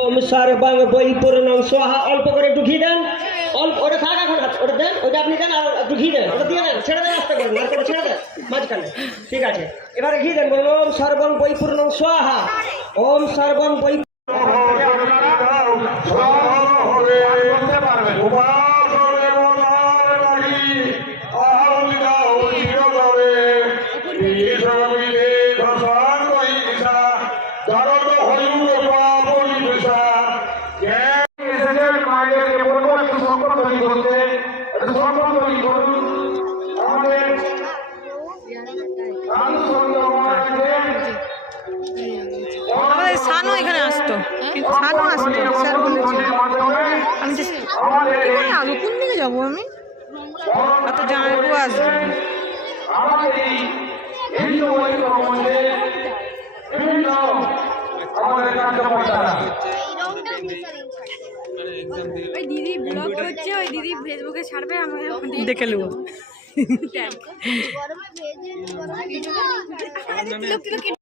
ওম সর্বং বৈপূর্ণং সোহা অল্প করে একটু দেন অল্প ওটা থাক এখন ওটা দেন ওটা আপনি দেন আর একটু দেন ওটা দিয়ে দেন ছেড়ে দেন আস্তে করে নারকেলটা ছেড়ে দেন মাঝখানে ঠিক আছে এবারে ঘি দেন বলুন ওম সর্বং বৈপূর্ণং সোহা ওম সর্বং বৈ আমাদের সানও এখানে আসতো। সানও আসতো স্যার বলেছিল আমি যে কোথায় আসব কোন দিকে যাব আমি? এত জামাইবাবু আসবে ওই দিদি ব্লগ করছে ওই দিদি ফেসবুকে ছাড়বে আমি দেখে নেব। গরমে ভেজে গরমে